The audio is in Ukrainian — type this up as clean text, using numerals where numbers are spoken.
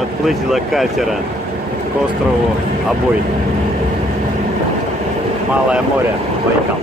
Отплытила катера к острову Обой. Малое море, Байкал.